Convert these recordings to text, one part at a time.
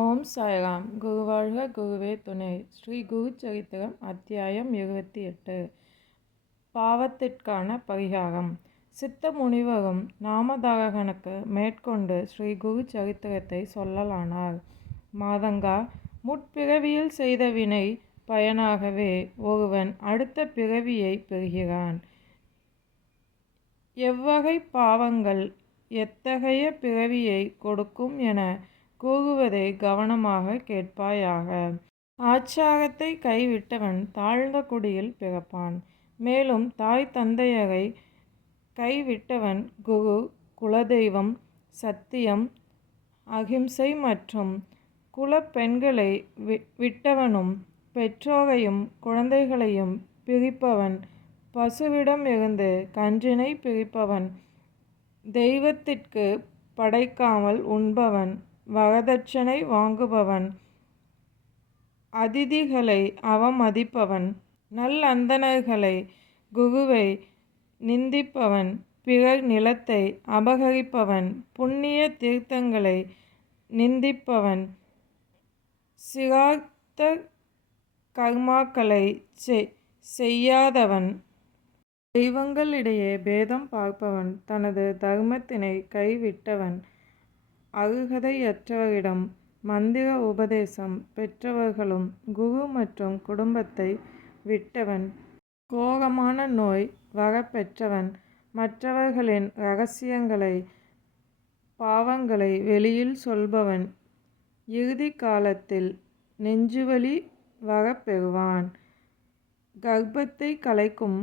ஓம் சாய்ராம். குருவாழ்க குருவே துணை. ஸ்ரீ குரு சரித்திரம் அத்தியாயம் இருபத்தி எட்டு. பாவத்திற்கான பரிகாரம். சித்த முனிவரும் நாமதாரகனுக்கு மேற்கொண்டு ஸ்ரீ குரு சரித்திரத்தை சொல்லலானார். மாதங்கா முற்பிறவியில் செய்த வினை பயனாகவே ஒருவன் அடுத்த பிறவியை பெறுகிறான். எவ்வகை பாவங்கள் எத்தகைய பிறவியை கொடுக்கும் என கூகுவதை கவனமாக கேட்பாயாக. ஆச்சாரத்தை கைவிட்டவன் தாழ்ந்த குடியில் பிறப்பான். மேலும் தாய் தந்தையரை கைவிட்டவன் குரு குலதெய்வம் சத்தியம் அகிம்சை மற்றும் குலப்பெண்களை வி விட்டவனும் பெற்றோரையும் குழந்தைகளையும் பிரிப்பவன். பசுவிடம் இருந்து கன்றினை பிரிப்பவன். தெய்வத்திற்கு படைக்காமல் உண்பவன். வரதட்சணை வாங்குபவன். அதிதிகளை அவமதிப்பவன். நல்லந்தணர்களை குருவை நிந்திப்பவன். பிறர் நிலத்தை அபகரிப்பவன். புண்ணிய தீர்த்தங்களை நிந்திப்பவன். சிரார்த்த கர்மாக்களை செய்யாதவன். தெய்வங்களிடையே பேதம் பார்ப்பவன். தனது தர்மத்தினை கைவிட்டவன். அருகதையற்றவரிடம் மந்திர உபதேசம் பெற்றவர்களும் குரு மற்றும் குடும்பத்தை விட்டவன் கோரமான நோய் வரப்பெற்றவன் மற்றவர்களின் இரகசியங்களை பாவங்களை வெளியில் சொல்பவன் இறுதி காலத்தில் நெஞ்சுவலி வரப்பெறுவான். கர்ப்பத்தை கலைக்கும்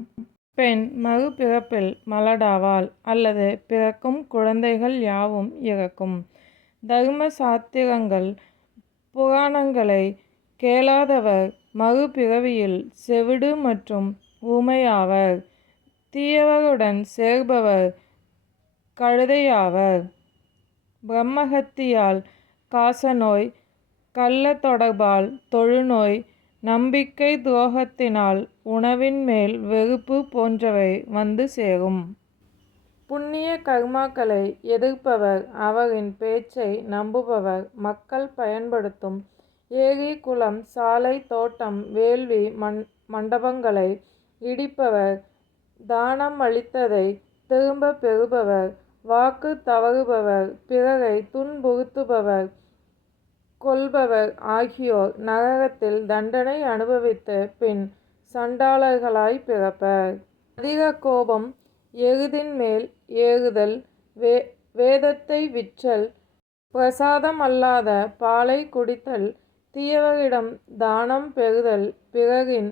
பெண் மறுபிறப்பில் மலடாவாள் அல்லது பிறக்கும் குழந்தைகள் யாவும் இறக்கும். தர்ம சாத்திரங்கள் புராணங்களை கேளாதவர் மறுபிறவியில் செவிடு மற்றும் ஊமையாவர். தீயவருடன் சேர்பவர் கழுதையாவர். பிரம்மஹத்தியால் காசநோய் கள்ள தொடர்பால் தொழுநோய் நம்பிக்கை துரோகத்தினால் உணவின் மேல் வெறுப்பு போன்றவை வந்து சேரும். புண்ணிய கர்மாக்களை எதிர்ப்பவர் அவரின் பேச்சை நம்புபவர் மக்கள் பயன்படுத்தும் ஏரி குளம் சாலை தோட்டம் வேள்வி மண் மண்டபங்களை இடிப்பவர் தானம் அளித்ததை திரும்ப பெறுபவர் வாக்கு தவறுபவர் பிறரை துன்புறுத்துபவர் கொள்பவர் ஆகியோர் நரகத்தில் தண்டனை அனுபவித்து பின் சண்டாளர்களாய் பிறப்பர். அதிக கோபம் எருதின் மேல் வே வேதத்தை விற்றல் பிரசாதம் அல்லாத பாலை குடித்தல் தீயவரிடம் தானம் பெறுதல் பிறரின்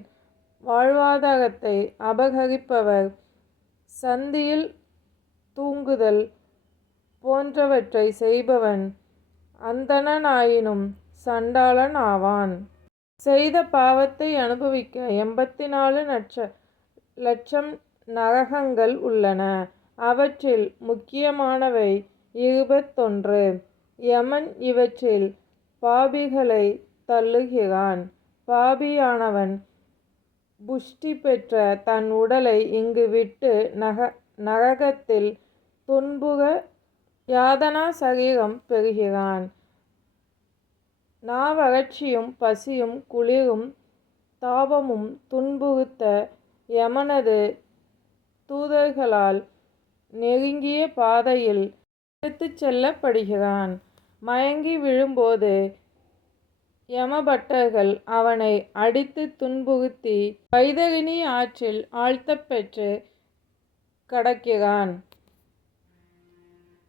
வாழ்வாதாரத்தை அபகரிப்பவர் சந்தியில் தூங்குதல் போன்றவற்றை செய்பவன் அந்தணனாயினும் சண்டாளன் ஆவான். செய்த பாவத்தை அனுபவிக்க எண்பத்தி நாலு லட்ச லட்சம் நரகங்கள் உள்ளன. அவற்றில் முக்கியமானவை இருபத்தொன்று. யமன் இவற்றில் பாபிகளை தள்ளுகிறான். பாபியானவன் புஷ்டி பெற்ற தன் உடலை இங்கு விட்டு நக நரகத்தில் துன்புக யாதனா சரீரம் பெறுகிறான். நாவறட்சியும் பசியும் குளிரும் தாபமும் துன்புறுத்த யமனது தூதர்களால் நெருங்கிய பாதையில் எடுத்துச் செல்லப்படுகிறான். மயங்கி விழும்போது யமபட்டர்கள் அவனை அடித்து துன்புறுத்தி வைதகினி ஆற்றில் ஆழ்த்தப்பெற்று கடக்கிறான்.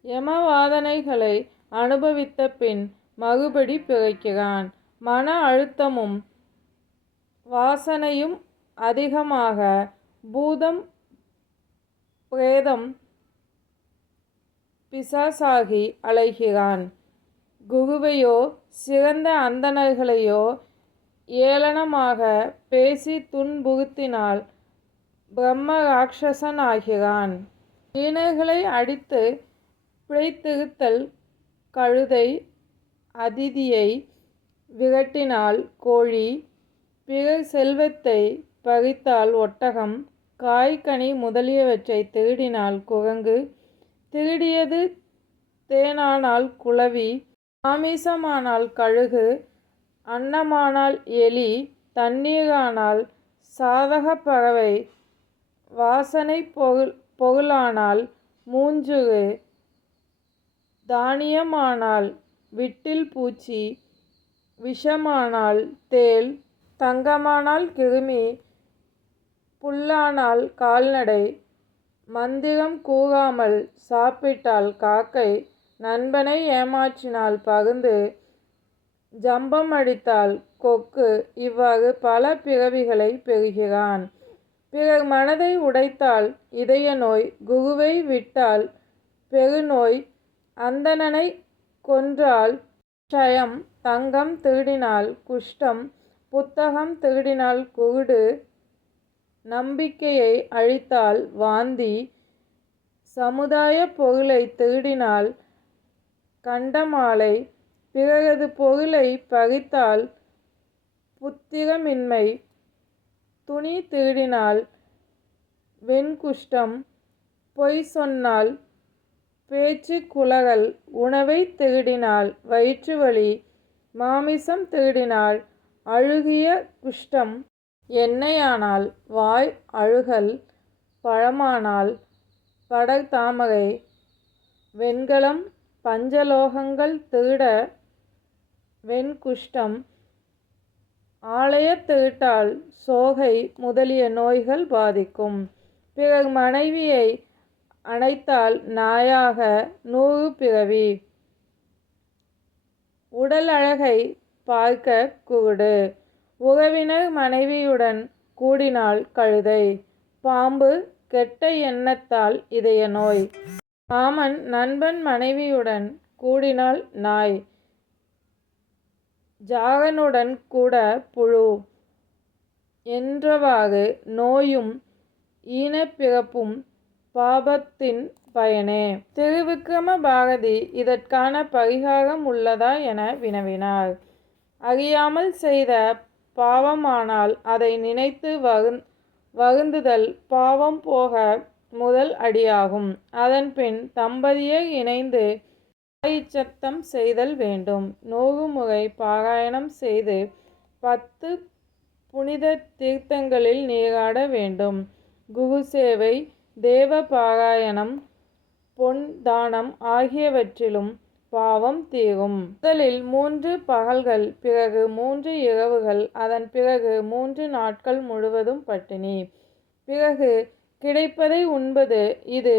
யமவாதனைகளை அனுபவித்த பின் மறுபடி பிறக்கிறான். மன அழுத்தமும் வாசனையும் அதிகமாக பூதம் பிரேதம். பிசாசாகி அலைகிறான். குருவையோ சிறந்த அந்தணர்களையோ ஏளனமாக பேசி துன்புறுத்தினால் பிரம்ம ராட்சசன் ஆகிறான் வீணர்களை அடித்து பிழைத்திருத்தல் கழுதை அதிதியை விரட்டினால் கோழி பிறர் செல்வத்தை பறித்தால் ஒட்டகம் காய் கனி முதலியவற்றை திருடினால் குரங்கு. திருடியது தேனானால் குளவி மாமிசமானால் கழுகு. அன்னமானால் எலி. தண்ணீரானால் சாதகப் பறவை பொருள் பொருளானால் மூஞ்சுறு. தானியமானால் விட்டில் பூச்சி. விஷமானால் தேள் தங்கமானால் கிருமி. புல்லானால் கால்நடை. மந்திரம் கூறாமல் சாப்பிட்டால் காக்கை. நண்பனை ஏமாற்றினால் பருந்து ஜம்பம் அடித்தால் கொக்கு. இவ்வாறு பல பிறவிகளைப் பெறுகிறான். பிறர் மனதை உடைத்தால் இதய நோய். குருவை விட்டால் பெருநோய். அந்தணனை கொன்றால் க்ஷயம். தங்கம் திருடினால் குஷ்டம். புத்தகம் திருடினால் குருடு. நம்பிக்கையை அழித்தால் வாந்தி. சமுதாய பொருளைத் திருடினால் கண்டமாலை. பிறரது பொருளை பறித்தால் புத்திரமின்மை. துணி திருடினால் வெண்குஷ்டம். பொய் சொன்னால் பேச்சு குலகல் உணவைத் திருடினால் வயிற்றுவலி. மாமிசம் திருடினால் அழுகிய குஷ்டம். எண்ணெயானால் வாய் அழுகல் பழமானால் படர்தாமரை வெண்கலம் பஞ்சலோகங்கள் திருட வெண்குஷ்டம் ஆலயத் திருட்டால் சோகை முதலிய நோய்கள் பாதிக்கும். பிறர் மனைவியை அணைத்தால் நாயாக நூறு பிறவி. உடல் அழகை பார்க்கக் குருடு. உறவினர் மனைவியுடன் கூடினால் கழுதை. பாம்பு கெட்ட எண்ணத்தால் இதய நோய். மாமன் நண்பன் மனைவியுடன் கூடினால் நாய். ஜாகனுடன் கூட புழு. என்றவாறு நோயும் ஈனப்பிறப்பும் பாபத்தின் பயனே. திருவிக்கிரம பாரதி இதற்கான பரிகாரம் உள்ளதா என வினவினார். அறியாமல் செய்த பாவமானால் அதை நினைத்து வருந்துதல் பாவம் போக முதல் அடியாகும். அதன்பின் தம்பதியை இணைந்து பிராயச்சித்தம் செய்தல் வேண்டும். நோகுமுகை பாராயணம் செய்து பத்து புனித தீர்த்தங்களில் நீராட வேண்டும். குகுசேவை தேவ பாராயணம் பொன் தானம் ஆகியவற்றிலும் பாவம் தீரும். முதலில் மூன்று பகல்கள் பிறகு மூன்று இரவுகள் அதன் பிறகு மூன்று நாட்கள் முழுவதும் பட்டினி. பிறகு கிடைப்பதை உண்பது இது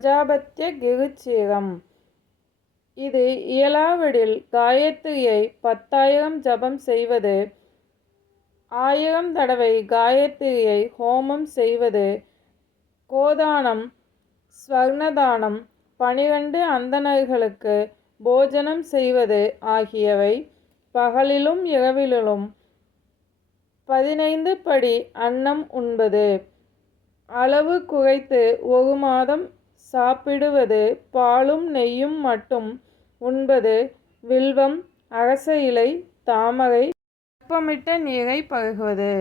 பிரஜாபத்திய கிருச்சீரம் இது இயலாவிடில் காயத்ரியை பத்தாயிரம் ஜபம் செய்வது ஆயிரம் தடவை காயத்ரியை ஹோமம் செய்வது கோதானம் ஸ்வர்ணதானம் பனிரெண்டு அந்தணர்களுக்கு போஜனம் செய்வது ஆகியவை பகலிலும் இரவிலும். பதினைந்து படி அன்னம் உண்பது. அளவு குறைத்து ஒரு மாதம் சாப்பிடுவது பாலும் நெய்யும் மட்டும் உண்பது. வில்வம் அரச இலை தாமரை வெப்பமிட்ட நீரை பருகுவது.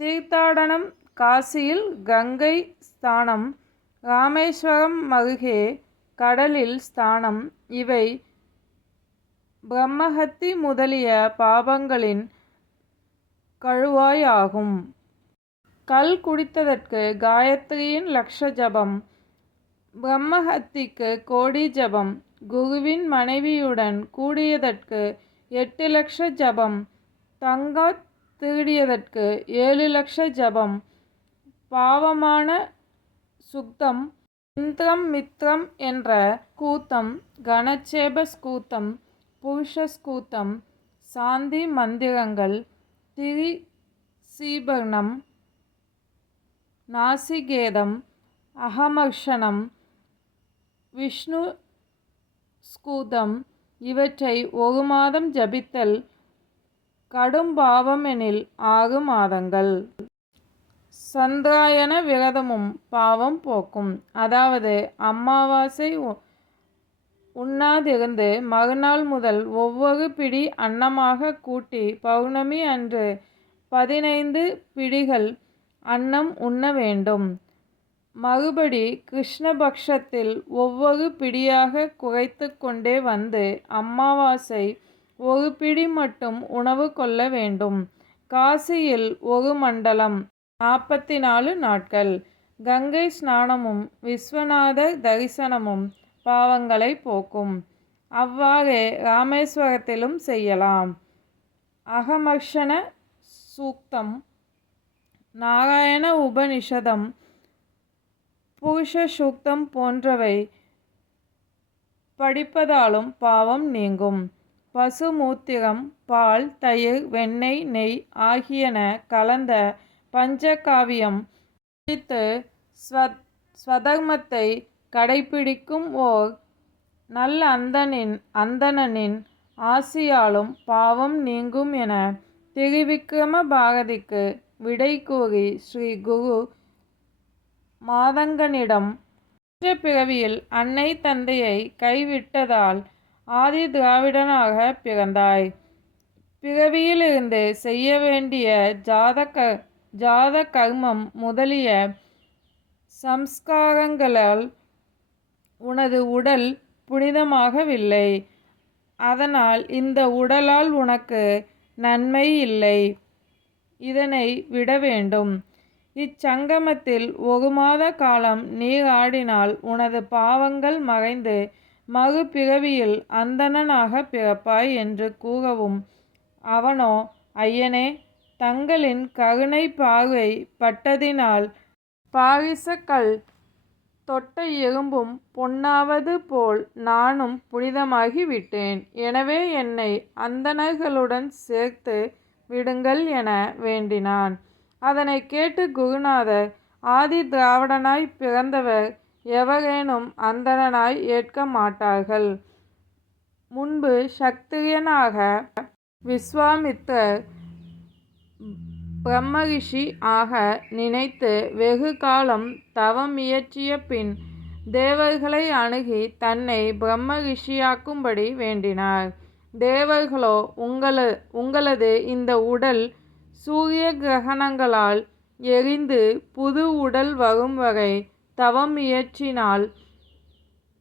தீர்த்தாடனம் காசியில் கங்கை ஸ்தானம் ராமேஸ்வரம் மருகே கடலில் ஸ்தானம். இவை பிரம்மஹத்தி முதலிய பாபங்களின் கழுவாய் ஆகும். குடித்ததற்கு காயத்ரியின் லக்ஷ ஜபம். பிரம்மஹத்திக்கு கோடி ஜபம். குருவின் மனைவியுடன் கூடியதற்கு எட்டு லக்ஷ ஜபம். தங்கம் திருடியதற்கு ஏழு லட்ச ஜபம். பாவமான சுக்தம் இந்திரம் மித்ரம் என்ற கூத்தம் கணச்சேப ஸ்கூத்தம் புருஷ ஸ்கூத்தம் சாந்தி மந்திரங்கள் திரிசீபனம் நாசிகேதம் அகமர்ஷனம் விஷ்ணு ஸ்கூதம் இவற்றை ஒரு மாதம் ஜபித்தல் கடும் பாவமெனில் ஆறு மாதங்கள். சந்திராயன விரதமும் பாவம் போக்கும். அதாவது அமாவாசை உண்ணாதிருந்து மறுநாள் முதல் ஒவ்வொரு பிடி அன்னமாக கூட்டி பவுர்ணமி அன்று பதினைந்து பிடிகள் அன்னம் உண்ண வேண்டும். மறுபடி கிருஷ்ணபக்ஷத்தில் ஒவ்வொரு பிடியாக குறைத்து கொண்டே வந்து அமாவாசை ஒரு பிடி மட்டும் உணவு கொள்ள வேண்டும் காசியில் ஒரு மண்டலம் நாற்பத்தி நாலு நாட்கள். கங்கை ஸ்நானமும் விஸ்வநாத தரிசனமும் பாவங்களை போக்கும். அவ்வாறே ராமேஸ்வரத்திலும் செய்யலாம். அகமர்ஷண சூக்தம் நாராயண உபனிஷதம் புருஷ சூக்தம் போன்றவை படிப்பதாலும் பாவம் நீங்கும். பசு மூத்திரம் பால் தயிர் வெண்ணெய் நெய் ஆகியன கலந்த பஞ்சகாவியம் குடித்து ஸ்வத் ஸ்வதர்மத்தை கடைப்பிடிக்கும் ஓர் நல்ல அந்தனின் அந்தணனின் ஆசியாலும் பாவம் நீங்கும் என திரிவிக்ரம பாரதிக்கு விடை கூறி ஸ்ரீ குரு மாதங்கனிடம் மற்ற பிறவியில் அன்னை தந்தையை கைவிட்டதால் ஆதி திராவிடனாக பிறந்தாய். பிறவியிலிருந்து செய்ய வேண்டிய ஜாதக ஜாத கர்மம் முதலிய சம்ஸ்காரங்களால் உனது உடல் புனிதமாகவில்லை. அதனால் இந்த உடலால் உனக்கு நன்மை இல்லை. இதனை விட வேண்டும். இச்சங்கமத்தில் ஒரு மாத காலம் நீராடினால் உனது பாவங்கள் மறைந்து மறு பிறவியில் அந்தணனாக பிறப்பாய் என்று கூறவும். அவனோ ஐயனே தங்களின் கருணை பார்வை பட்டதினால் பாரிசக்கல் தொட்ட எறும்பும் பொன்னாவது போல் நானும் புனிதமாகி விட்டேன். எனவே என்னை அந்தணர்களுடன் சேர்த்து விடுங்கள் என வேண்டினான். அதனை கேட்டு குருநாதர் ஆதி திராவிடனாய் பிறந்தவர் எவரேனும் அந்தணனாய் ஏற்க மாட்டார்கள். முன்பு சக்திரியனாக விஸ்வாமித்தர் பிரம்மரிஷி ஆக நினைத்து வெகு காலம் தவம் இயற்றிய பின் தேவர்களை அணுகி தன்னை பிரம்ம ரிஷியாக்கும்படி வேண்டினார். தேவர்களோ உங்கள உங்களது இந்த உடல் சூரிய கிரகணங்களால் எரிந்து புது உடல் வரும் வரை தவம் இயற்றினால்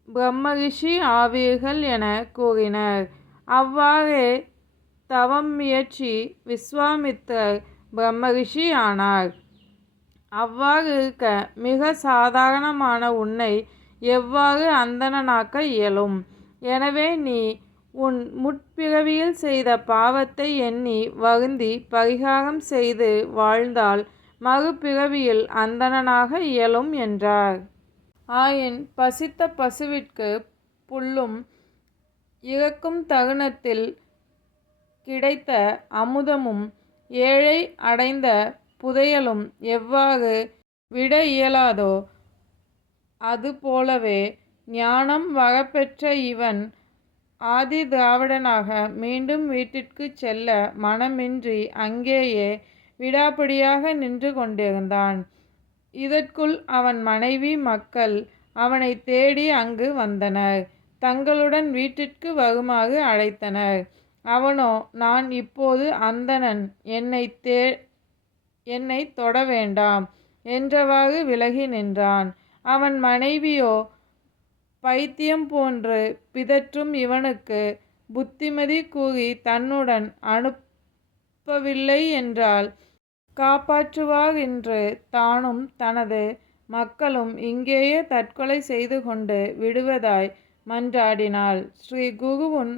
பிரம்மரிஷி ஆவீர்கள் என கூறினர். அவ்வாறே தவம் இயற்றி விஸ்வாமித்ரர் பிரம்மரிஷி ஆனார். அவ்வாறு இருக்க மிக சாதாரணமான உன்னை எவ்வாறு அந்தணனாக்க இயலும்? எனவே நீ உன் முற்பிறவியில் செய்த பாவத்தை எண்ணி வருந்தி பரிகாரம் செய்து வாழ்ந்தால் மறுபிறவியில் அந்தணனாக இயலும் என்றார். ஆயின் பசித்த பசுவிற்கு புல்லும் இறக்கும் தருணத்தில் கிடைத்த அமுதமும் ஏழை அடைந்த புதையலும் எவ்வாறு விட இயலாதோ அதுபோலவே ஞானம் வரப்பெற்ற இவன் ஆதி திராவிடனாக மீண்டும் வீட்டிற்கு செல்ல மனமின்றி அங்கேயே விடாப்பிடியாக நின்று கொண்டிருந்தான். இதற்குள் அவன் மனைவி மக்கள் அவனை தேடி அங்கு வந்தனர். தங்களுடன் வீட்டிற்கு வருமாறு அழைத்தனர். அவனோ நான் இப்போது அந்தணன். என்னை தே என்னை தொட வேண்டாம். என்றவாறு விலகி நின்றான். அவன் மனைவியோ பைத்தியம் போன்று பிதற்றும் இவனுக்கு புத்திமதி கூறி தன்னுடன் அனுப்பவில்லை என்றால் காப்பாற்றுவார் என்று தானும் தனது மக்களும் இங்கேயே தற்கொலை செய்து கொண்டு விடுவதாய் மன்றாடினாள். ஸ்ரீ குருவுன்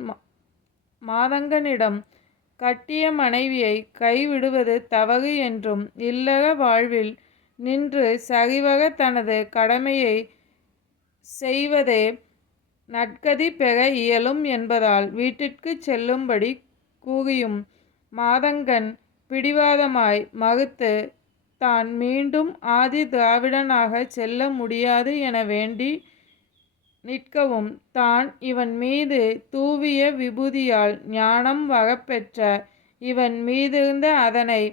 மாதங்கனிடம் கட்டிய மனைவியை கைவிடுவது தவறு என்றும் இல்லற வாழ்வில் நின்று சரிவக தனது கடமையை செய்வதே நற்கதி பெற இயலும் என்பதால் வீட்டிற்கு செல்லும்படி கூறியும் மாதங்கன் பிடிவாதமாய் மறுத்து தான் மீண்டும் ஆதி திராவிடனாக செல்ல முடியாது என வேண்டி நிற்கவும் தான் இவன் மீது தூவிய விபூதியால் ஞானம் வரப்பெற்ற இவன் மீதிருந்த அதனை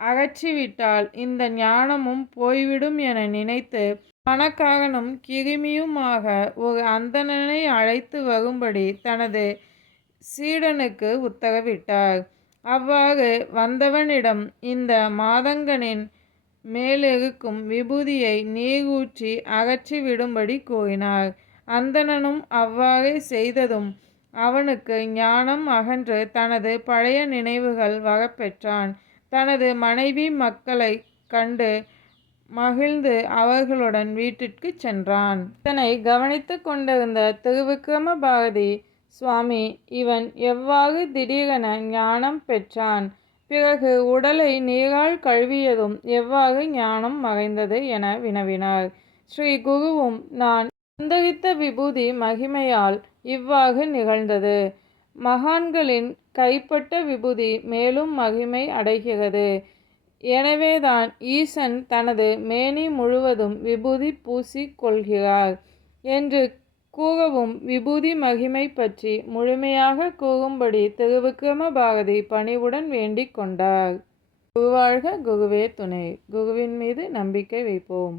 அகற்றிவிட்டால் இந்த ஞானமும் போய்விடும் என நினைத்து பணக்காரனும் கிருமியுமாக ஒரு அந்தணனை அழைத்து வரும்படி தனது சீடனுக்கு உத்தரவிட்டார். அவ்வாறு வந்தவனிடம் இந்த மாதங்கனின் மேலிருக்கும் விபூதியை நீர் ஊற்றி அகற்றி விடும்படி கூறினார். அந்தணனும் அவ்வாறே செய்ததும் அவனுக்கு ஞானம் அகன்று தனது பழைய நினைவுகள் வரப்பெற்றான். தனது மனைவி மக்களை கண்டு மகிழ்ந்து அவர்களுடன் வீட்டிற்கு சென்றான். இதனை கவனித்து கொண்டிருந்த திருவிக்கிரம பாரதி சுவாமி இவன் எவ்வாறு திடீரென ஞானம் பெற்றான்? பிறகு உடலை நீரால் கழுவியதும் எவ்வாறு ஞானம் மறைந்தது? என வினவினார். ஸ்ரீ குருவும் நான் சந்தகித்த விபூதி மகிமையால் இவ்வாறு நிகழ்ந்தது. மகான்களின் கைப்பட்ட விபூதி மேலும் மகிமை அடைகிறது. எனவேதான் ஈசன் தனது மேனி முழுவதும் விபூதி பூசி கொள்கிறார் என்று கூறவும் விபூதி மகிமை பற்றி முழுமையாக கூறும்படி திருவிக்ரம பாரதி பணிவுடன் வேண்டிக் கொண்டார். குருவாழ்க குருவே துணை. குருவின் மீது நம்பிக்கை வைப்போம்.